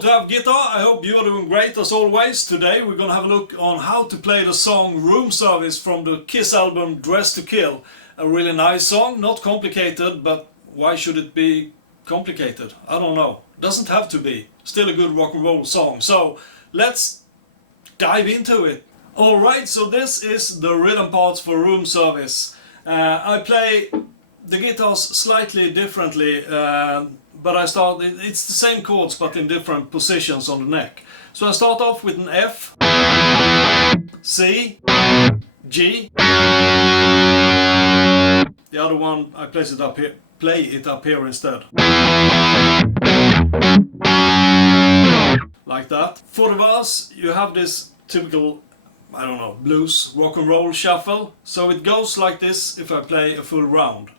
to have guitar. I hope you are doing great as always. Today we're gonna have a look on how to play the song Room Service from the Kiss album Dressed to Kill. A really nice song, not complicated, but why should it be complicated? I don't know. Doesn't have to be. Still a good rock and roll song. So let's dive into it. Alright, so this is the rhythm parts for Room Service. I play the guitars slightly differently, but it's the same chords but in different positions on the neck. So I start off with an F, C, G. The other one I play it up here instead. Like that. For the verse you have this typical, I don't know, blues, rock and roll shuffle. So it goes like this if I play a full round.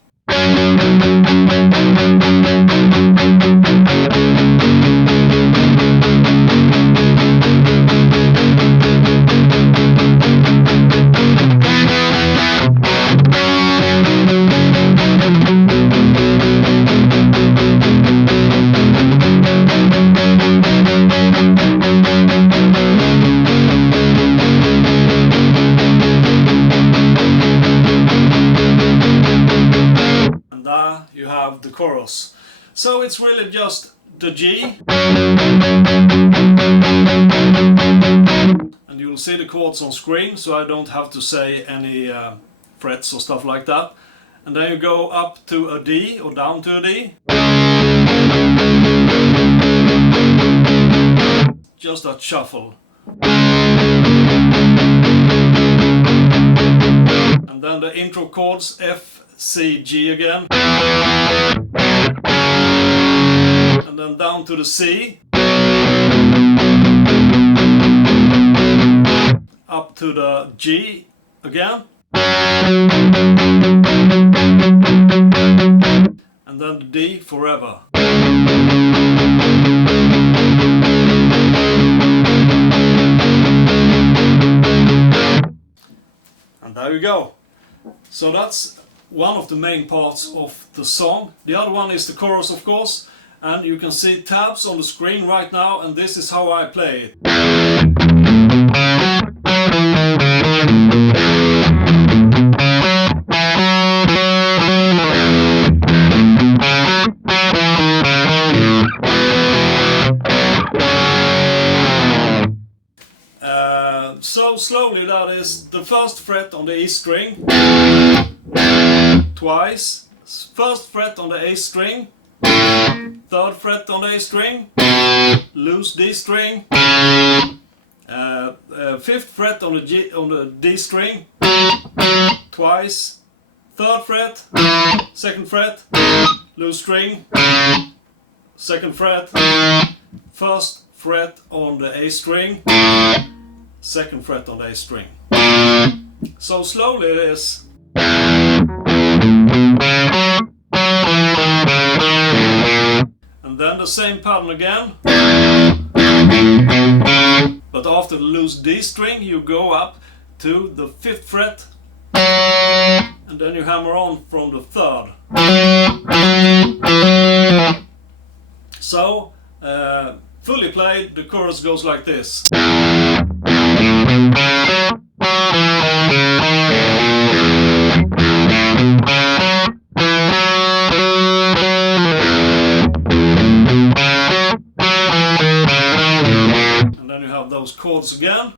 You have the chorus. So it's really just the G, and you'll see the chords on screen, so I don't have to say any frets or stuff like that. And then you go up to a D or down to a D. Just that shuffle. And then the intro chords F, C, G again. And then down to the C. Up to the G again. And then the D forever. And there you go. So that's one of the main parts of the song. The other one is the chorus, of course, and you can see tabs on the screen right now, and this is how I play it. So slowly, that is the first fret on the E string, twice, first fret on the A string, third fret on the A string, loose D string, fifth fret on the D string, twice, third fret, second fret, loose string, second fret, first fret on the A string, second fret on the A string. So slowly it is. And then the same pattern again. But after the loose D string you go up to the fifth fret. And then you hammer on from the third. So, fully played, the chorus goes like this. And then you have those chords again.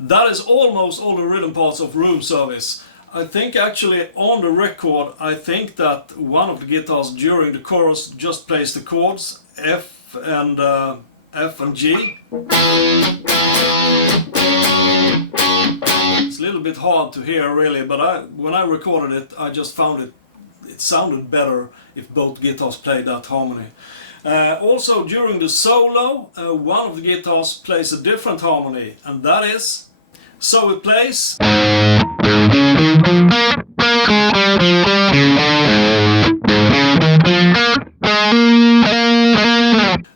That is almost all the rhythm parts of Room Service. I think actually on the record, I think that one of the guitars during the chorus just plays the chords F and G. It's a little bit hard to hear really, but when I recorded it, I just found it sounded better if both guitars played that harmony. Also during the solo, one of the guitars plays a different harmony, and that is, so it plays.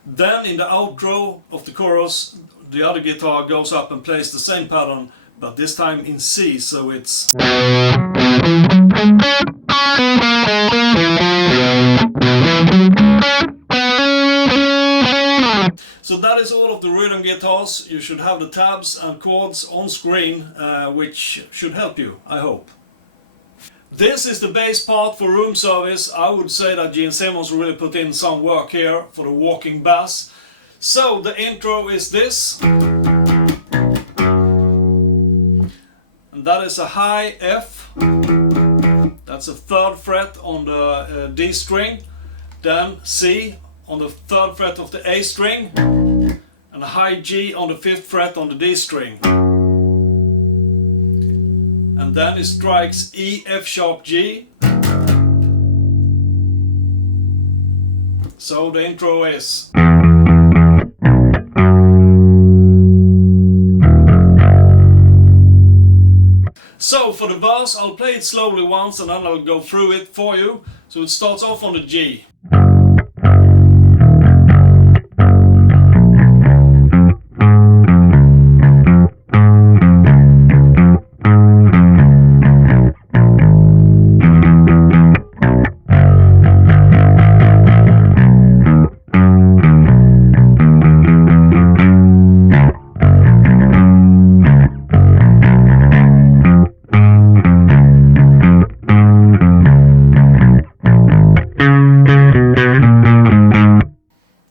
Then in the outro of the chorus, the other guitar goes up and plays the same pattern, but this time in C, so it's... that is all of the rhythm guitars. You should have the tabs and chords on screen, which should help you, I hope. This is the bass part for room service. I would say that Gene Simmons really put in some work here for the walking bass. So the intro is this. And that is a high F. That's a 3rd fret on the D string. Then C on the 3rd fret of the A string. And a high G on the 5th fret on the D string. And then it strikes E, F sharp, G. So the intro is. So for the verse, I'll play it slowly once and then I'll go through it for you. So it starts off on the G.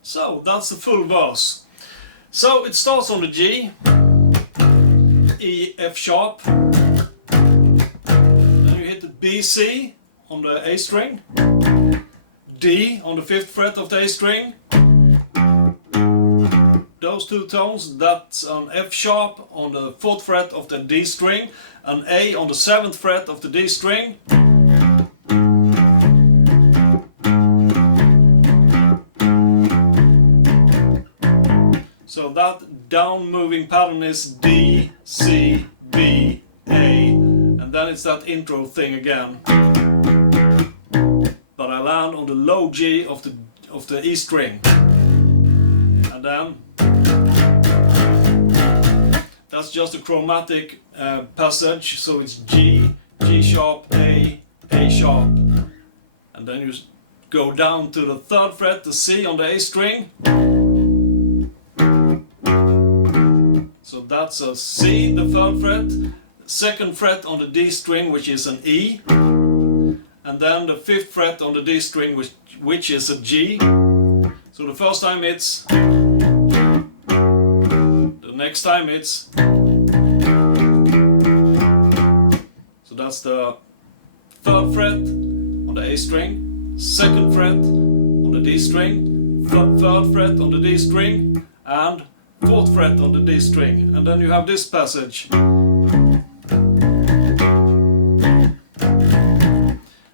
So that's the full verse. So it starts on the G, E, F sharp, then you hit the B, C on the A string, D on the 5th fret of the A string, those two tones, that's an F sharp on the 4th fret of the D string, an A on the 7th fret of the D string, so that down moving pattern is D, C, B, A, and then it's that intro thing again. But I land on the low G of the E string. And then that's just a chromatic passage, so it's G, G sharp, A sharp. And then you go down to the 3rd fret, the C on the A string. So that's a C, the 3rd fret, 2nd fret on the D string, which is an E, and then the 5th fret on the D string, which is a G. So the first time it's, the next time it's, so that's the 3rd fret on the A string, 2nd fret on the D string, 3rd fret on the D string, and 4th fret on the D string, and then you have this passage.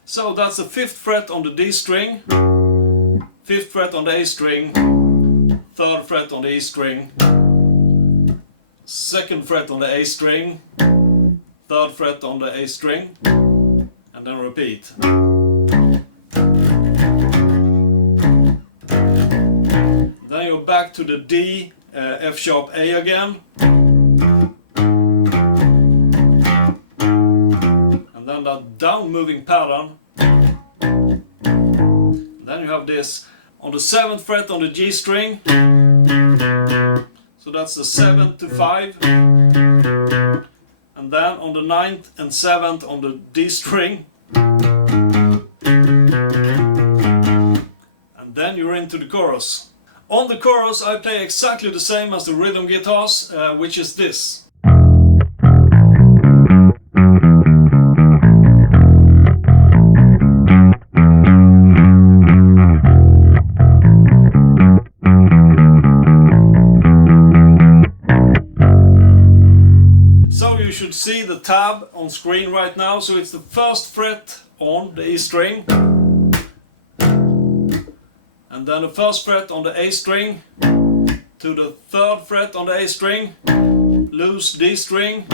So that's the 5th fret on the D string, 5th fret on the A string, 3rd fret on the E string, 2nd fret on the A string, 3rd fret on the A string, and then repeat. Then you're back to the D, F sharp, A again, and then that down moving pattern. Then you have this on the 7th fret on the G string, so that's the 7 to 5, and then on the 9th and 7th on the D string, and then you're into the chorus. On the chorus I play exactly the same as the rhythm guitars, which is this. So you should see the tab on screen right now, so it's the 1st fret on the E string, and then the 1st fret on the A string, to the 3rd fret on the A string, loose D string,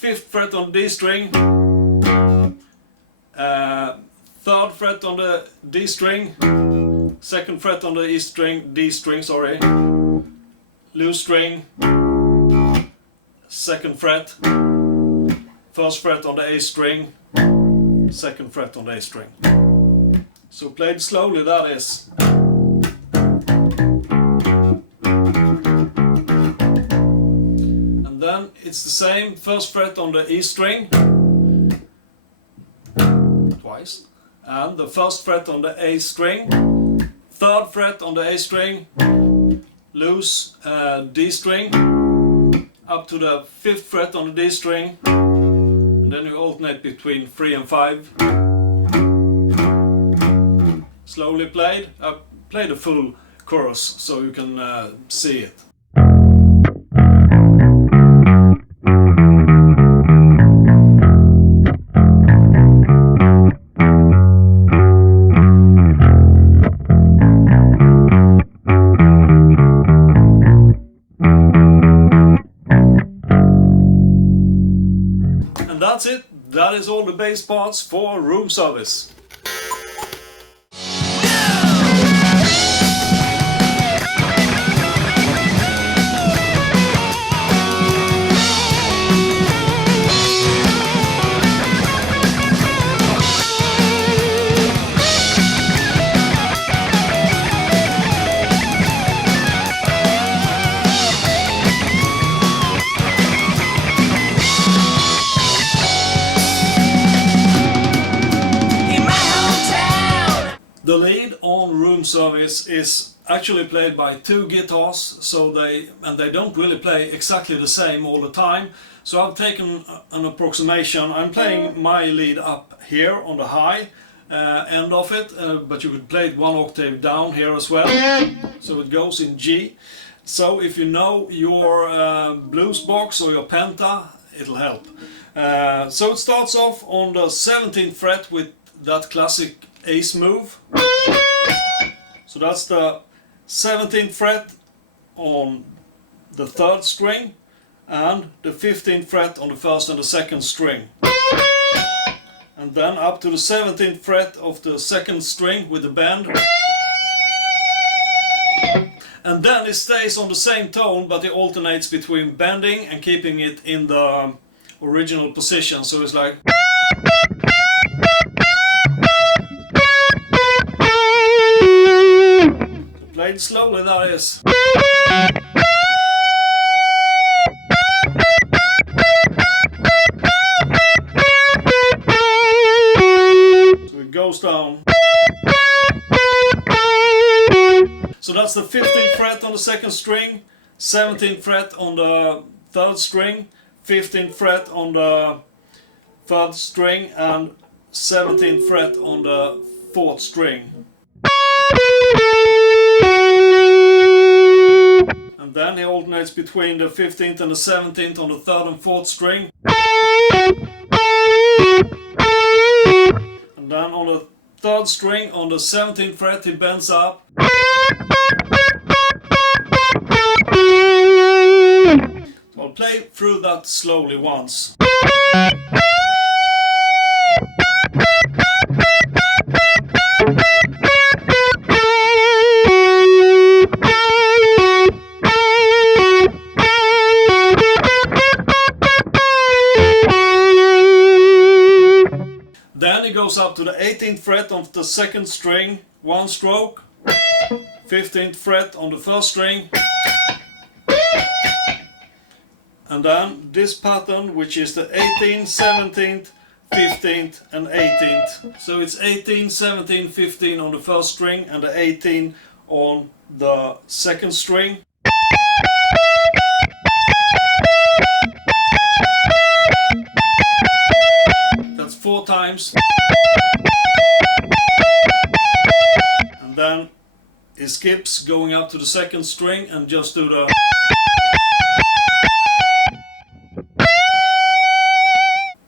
5th fret on the D string, 3rd fret on the D string, 2nd fret on the E string, D string, sorry, loose string, 2nd fret, 1st fret on the A string, 2nd fret on the A string. So played slowly, that is. it's the same. First fret on the E string, twice, and the first fret on the A string, third fret on the A string, loose D string, up to the fifth fret on the D string, and then you alternate between 3 and 5. Slowly played. I played the full chorus so you can see it. And that's it. That is all the bass parts for room service. The lead on room service is actually played by two guitars, so they don't really play exactly the same all the time. So I've taken an approximation. I'm playing my lead up here on the high end of it, but you could play it one octave down here as well. So it goes in G. So if you know your blues box or your penta, it'll help. So it starts off on the 17th fret with that classic ace move. So that's the 17th fret on the third string and the 15th fret on the first and the second string. And then up to the 17th fret of the second string with the bend. And then it stays on the same tone, but it alternates between bending and keeping it in the original position. So it's like... Played slowly, that is. So it goes down. So that's the 15th fret on the second string, 17th fret on the third string, 15th fret on the third string, and 17th fret on the fourth string. And then he alternates between the 15th and the 17th on the third and fourth string. And then on the third string on the 17th fret he bends up. So I'll play through that slowly once. Then it goes up to the 18th fret of the second string, one stroke, 15th fret on the first string, and then this pattern, which is the 18th, 17th, 15th and 18th. So it's 18, 17, 15 on the first string and the 18 on the second string. That's 4 times. And then it skips going up to the second string and just do the...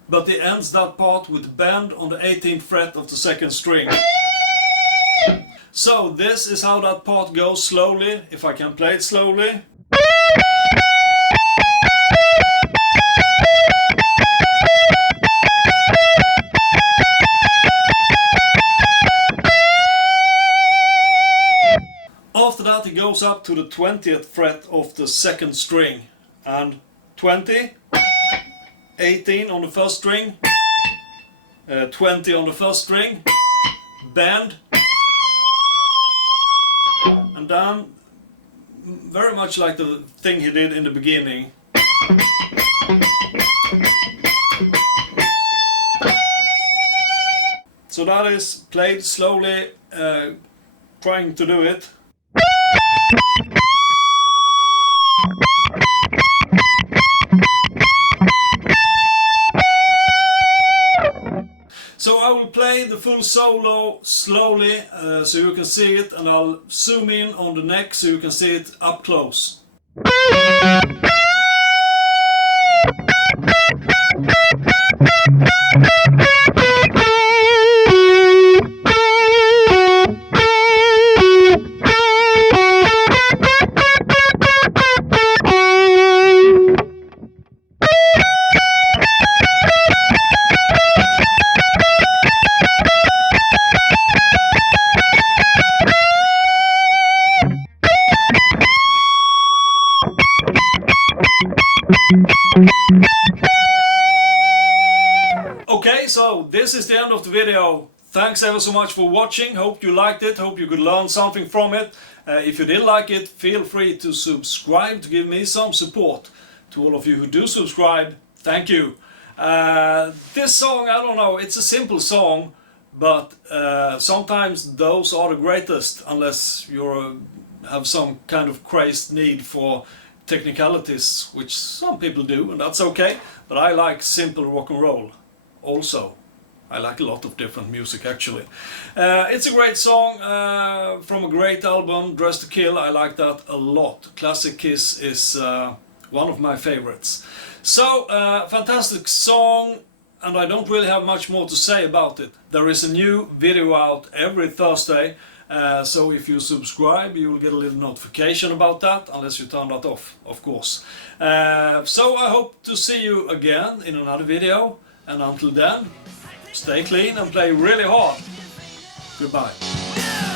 But it ends that part with bend on the 18th fret of the second string. So this is how that part goes slowly, if I can play it slowly. After that it goes up to the 20th fret of the second string, and 20, 18 on the first string, 20 on the first string, bend, and then very much like the thing he did in the beginning. So that is played slowly, trying to do it. So I will play the full solo slowly so you can see it, and I'll zoom in on the neck so you can see it up close. Okay, so this is the end of the video. Thanks ever so much for watching. Hope you liked it. Hope you could learn something from it. If you did like it, feel free to subscribe to give me some support. To all of you who do subscribe, thank you. This song, I don't know, it's a simple song, but sometimes those are the greatest, unless you have some kind of crazed need for technicalities, which some people do, and that's okay. But I like simple rock and roll. Also, I like a lot of different music actually. It's a great song from a great album, Dressed to Kill. I like that a lot. Classic Kiss is one of my favorites. So, fantastic song, and I don't really have much more to say about it. There is a new video out every Thursday, so if you subscribe you will get a little notification about that, unless you turn that off, of course. So I hope to see you again in another video. And until then, stay clean and play really hard. Goodbye.